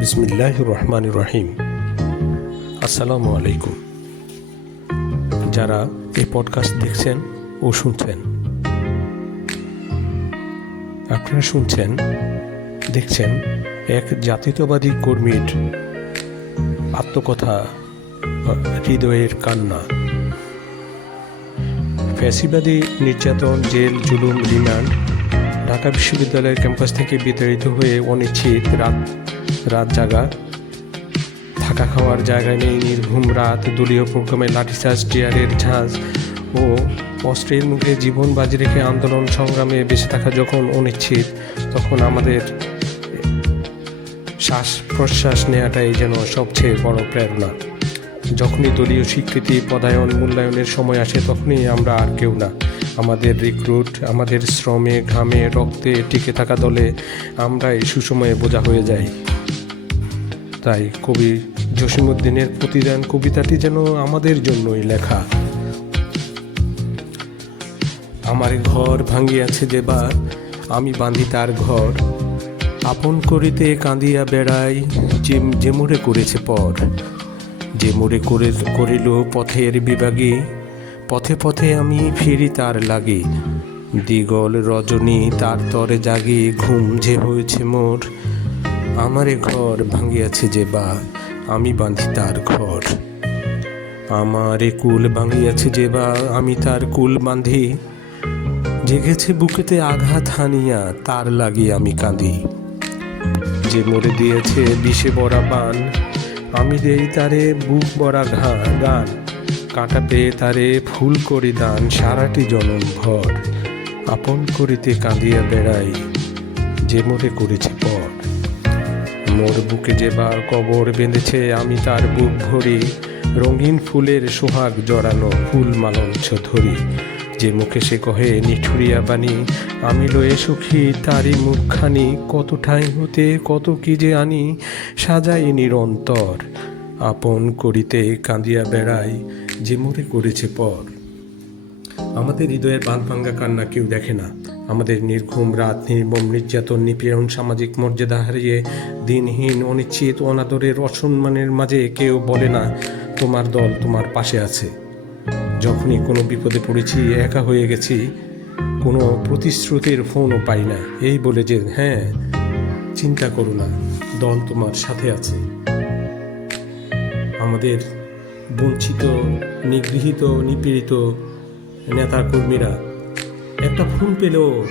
বিসমিল্লাহ রহমান রহিম আসসালামু আলাইকুম যারা এই পডকাস্ট দেখছেন ও শুনছেন, আপনারা শুনছেন, দেখছেন এক জাতীয়তাবাদী কর্মীর আত্মকথা হৃদয়ের কান্না। ফ্যাসিবাদী নির্যাতন, জেল, জুলুম, রিমান্ড ঢাকা বিশ্ববিদ্যালয়ের ক্যাম্পাস থেকে বিতাড়িত হয়ে অনিশ্চিত রাত রাত জাগা। থাকা খাওয়ার জায়গা নেই, নির্ঘুম রাত, দলীয় প্রোগ্রামে লাঠিচার্জ, টিয়ারের ঝাঁজ ও অস্ত্রের মুখে জীবন বাজি রেখে আন্দোলন সংগ্রামে বেঁচে থাকা যখন অনিশ্চিত তখন আমাদের শ্বাস প্রশ্বাস নেওয়াটাই যেন সবচেয়ে বড় প্রেরণা। যখনই দলীয় স্বীকৃতি, পদায়ন, মূল্যায়নের সময় আসে, তখনই আমরা আর কেউ না। আমাদের রিক্রুট, আমাদের শ্রমে, ঘামে, রক্তে টিকে থাকা দলে আমরাই সুসময়ে বোঝা হয়ে যাই। তাই কবি জসিমুদ্দিনের প্রতিদান কবিতাটি যেন আমাদের জন্যই লেখা। আমার ঘর ভাঙিয়াছে যেবার আমি বাঁধি তার ঘর। আপন করিতে কাঁদিয়া বেড়াই, যে যে মোড়ে করেছে পর। যে মোড়ে করে করিল পথের বিভাগে, পথে পথে আমি ফিরি তার লাগে। দিগল রজনী তার তরে জাগে, ঘুম যে হয়েছে মোর। আমারে ঘর ভাঙিয়াছে যে বা, আমি বাঁধি তার ঘর। আমারে কুল ভাঙিয়াছে যে বা, আমি তার কুল বাঁধি। জেগেছে বুকেতে আঘাত হানিয়া, তার লাগি আমি কাঁদি। যে মরে দিয়েছে বিষে বড়া বান, আমি দেই তারে বুক বড়া ঘা, গান। কাটা পেয়ে তারে ফুল করি দান, সারাটি জনম ভর। আপন করিতে কাঁদিয়া বেড়াই, যে মরে করেছে মোর বুকে যে বা কবর বেঁধেছে, আমি তার বুক ভরি। রঙিন ফুলের সোহাগ জড়ানো ফুল মালঞ্চ ধরি। যে মুখে সে কহে, নিঠুরিয়া বাণী, আমি লয়ে সুখী, তারই মুখখানি কত ঠাঁই হতে, কত কি যে আনি, সাজাই নিরন্তর। আপন করিতে কাঁদিয়া বেড়াই, যে মোরে করেছে পর। আমাদের হৃদয়ের বাঁধ ভাঙ্গা কান্না কেউ দেখে না। আমাদের নির্ঘুম রাত, নির্মম নির্যাতন, নিপীড়ন, সামাজিক মর্যাদা হারিয়ে দিনহীন, অনিশ্চিত, অনাদরের, অসম্মানের মাঝে কেউ বলে না, তোমার দল তোমার পাশে আছে। যখনই কোনো বিপদে পড়েছি, একা হয়ে গেছি, কোনো প্রতিশ্রুতির ফোনও পাই না। এই বলে যে হ্যাঁ চিন্তা করো না, দল তোমার সাথে আছে। আমাদের বঞ্চিত, নিগৃহীত, নিপীড়িত নেতা কর্মীরা একটা ফোন পেলেও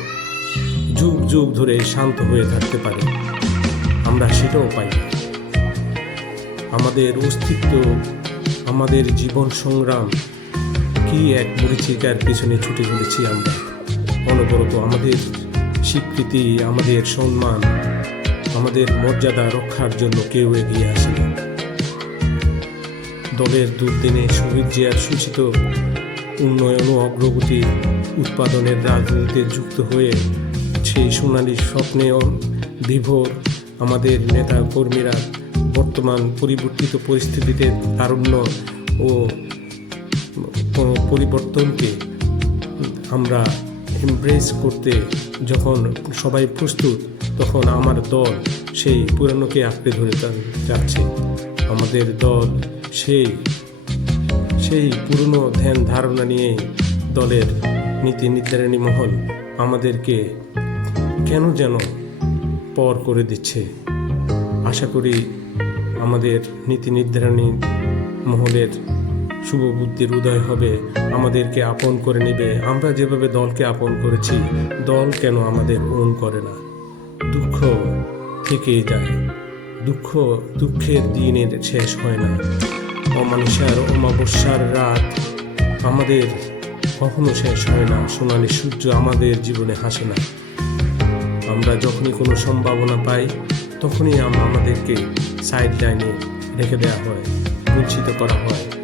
যুগ যুগ ধরে শান্ত হয়ে থাকতে পারে। আমরা সেটাও পাই না। আমাদের অস্তিত্ব, আমাদের জীবন সংগ্রাম, কি এক মরিচিকার পিছনে ছুটে চলেছি আমরা? অনবরত আমাদের স্বীকৃতি, আমাদের সম্মান, আমাদের মর্যাদা রক্ষার জন্য কেউ এগিয়ে আসে দলের দুর্দিনে শহীদ জিয়ার সূচিত উন্নয়ন ও অগ্রগতি উৎপাদনের রাজনীতিতে যুক্ত হয়ে সেই সোনালী স্বপ্নে বিভোর আমাদের নেতা কর্মীরা বর্তমান পরিবর্তিত পরিস্থিতিতে তারুণ্য ও পরিবর্তনকে আমরা এমব্রেস করতে যখন সবাই প্রস্তুত, তখন আমার দল সেই পুরানোকে আঁকড়ে ধরে যাচ্ছে। আমাদের দল সেই সেই পুরনো ধ্যান ধারণা নিয়ে দলের নীতি নির্ধারণী মহল আমাদেরকে কেন যেন পর করে দিচ্ছে? আশা করি আমাদের নীতি নির্ধারণী মহলের শুভ বুদ্ধির উদয় হবে। আমাদেরকে আপন করে নেবে। আমরা যেভাবে দলকে আপন করেছি, দল কেন আমাদের ওন করে না? দুঃখ থেকেই যায়। দুঃখ, দুঃখের দিনের শেষ হয় না। অমানুষার অমাবস্যার রাত। আমাদের কখনো শেষ হয় না, সোনালি সূর্য আমাদের জীবনে হাসে না। আমরা যখনই কোনো সম্ভাবনা পাই, তখনই আমরা আমাদেরকে সাইড লাইনে রেখে দেওয়া হয় বঞ্চিত করা হয়।